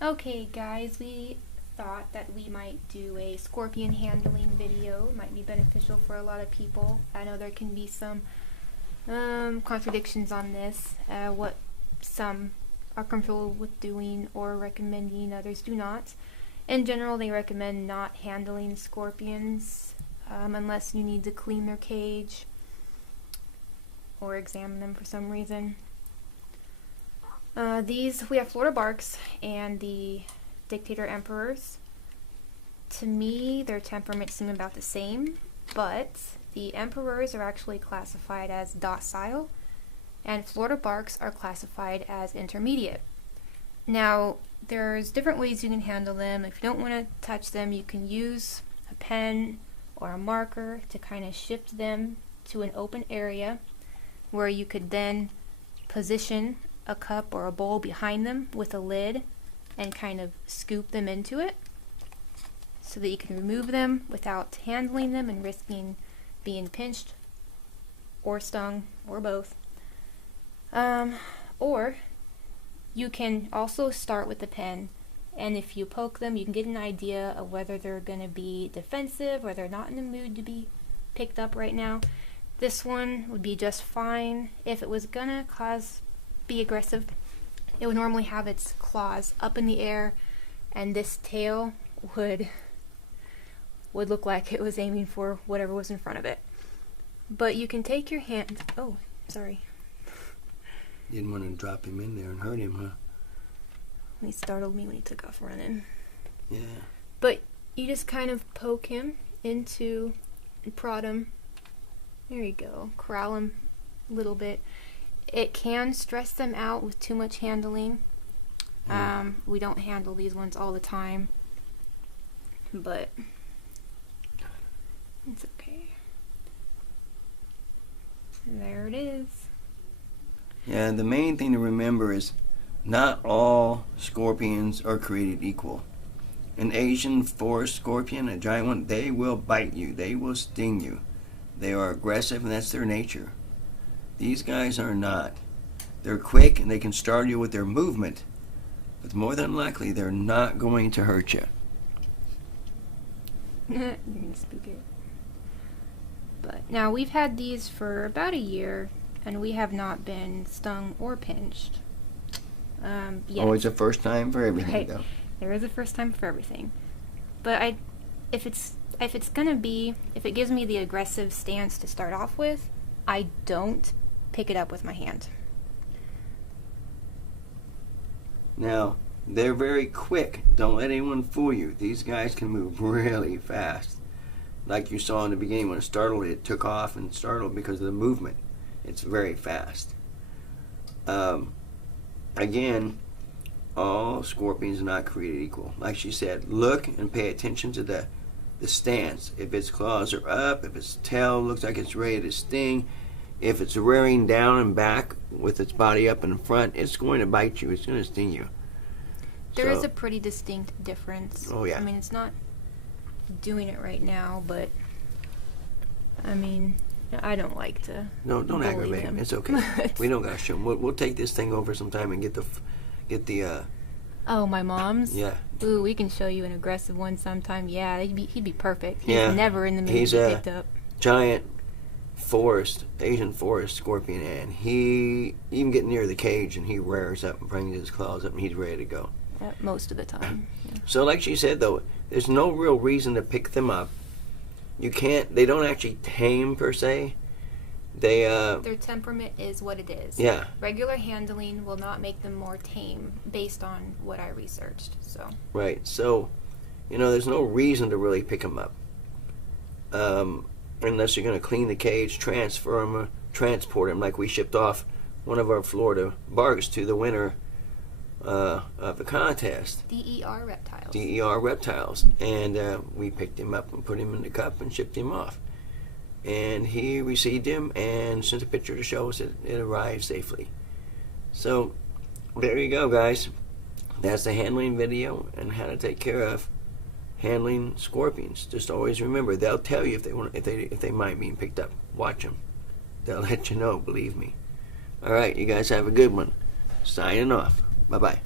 Okay guys, we thought that we might do a scorpion handling video. It might be beneficial for a lot of people. I know there can be some contradictions on this, what some are comfortable with doing or recommending, others do not. In general, they recommend not handling scorpions unless you need to clean their cage or examine them for some reason. We have Florida Barks and the Dictator Emperors. To me, their temperaments seem about the same, but the Emperors are actually classified as docile, and Florida Barks are classified as intermediate. Now, there's different ways you can handle them. If you don't want to touch them, you can use a pen or a marker to kind of shift them to an open area where you could then position a cup or a bowl behind them with a lid and kind of scoop them into it so that you can remove them without handling them and risking being pinched or stung or both. Or you can also start with the pen, and if you poke them you can get an idea of whether they're going to be defensive or they're not in the mood to be picked up right now. This one would be just fine. If it was gonna be aggressive, it would normally have its claws up in the air, and this tail would look like it was aiming for whatever was in front of it. But you can take your hand. Oh, sorry. Didn't want to drop him in there and hurt him, huh? He startled me when he took off running. Yeah. But you just kind of poke him into and prod him. There you go. Corral him a little bit. It can stress them out with too much handling. We don't handle these ones all the time, but it's okay. There it is. Yeah, the main thing to remember is not all scorpions are created equal. An Asian forest scorpion, a giant one, they will bite you. They will sting you. They are aggressive, and that's their nature. These guys are not. They're quick, and they can startle you with their movement, but more than likely, they're not going to hurt you. You're gonna spook it. But now we've had these for about a year, and we have not been stung or pinched. Yet. Always a first time for everything, right. though. There is a first time for everything. But if it gives me the aggressive stance to start off with, I don't pick it up with my hand. Now, they're very quick. Don't let anyone fool you. These guys can move really fast. Like you saw in the beginning when it startled, it took off and startled because of the movement. It's very fast. Again, all scorpions are not created equal. Like she said, look and pay attention to the stance. If its claws are up, if its tail looks like it's ready to sting, if it's rearing down and back with its body up in front, it's going to bite you. It's going to sting you. There is a pretty distinct difference. Oh, yeah. I mean, it's not doing it right now, but I mean, I don't like to. No, don't bully aggravate them. him. It's okay. We don't gotta show him. We'll take this thing over sometime and get the. Oh, my mom's. Yeah. Ooh, we can show you an aggressive one sometime. Yeah, he'd be perfect. He's Yeah. never in the mood He's to be a picked up. giant Asian forest scorpion, and he even get near the cage and he rears up and brings his claws up and he's ready to go. Most of the time. Yeah. So, like she said, though, there's no real reason to pick them up. You can't. They don't actually tame per se. Their temperament is what it is. Yeah. Regular handling will not make them more tame, based on what I researched. So. Right. So, there's no reason to really pick them up, unless you're going to clean the cage, transfer them, transport them. Like we shipped off one of our Florida Barks to the winner of the contest. DER reptiles. DER reptiles, and we picked him up and put him in the cup and shipped him off. And he received him and sent a picture to show us that it arrived safely. So there you go, guys. That's the handling video and how to take care of handling scorpions. Just always remember, they'll tell you if they mind being picked up. Watch them. They'll let you know. Believe me. All right, you guys have a good one. Signing off. Bye bye.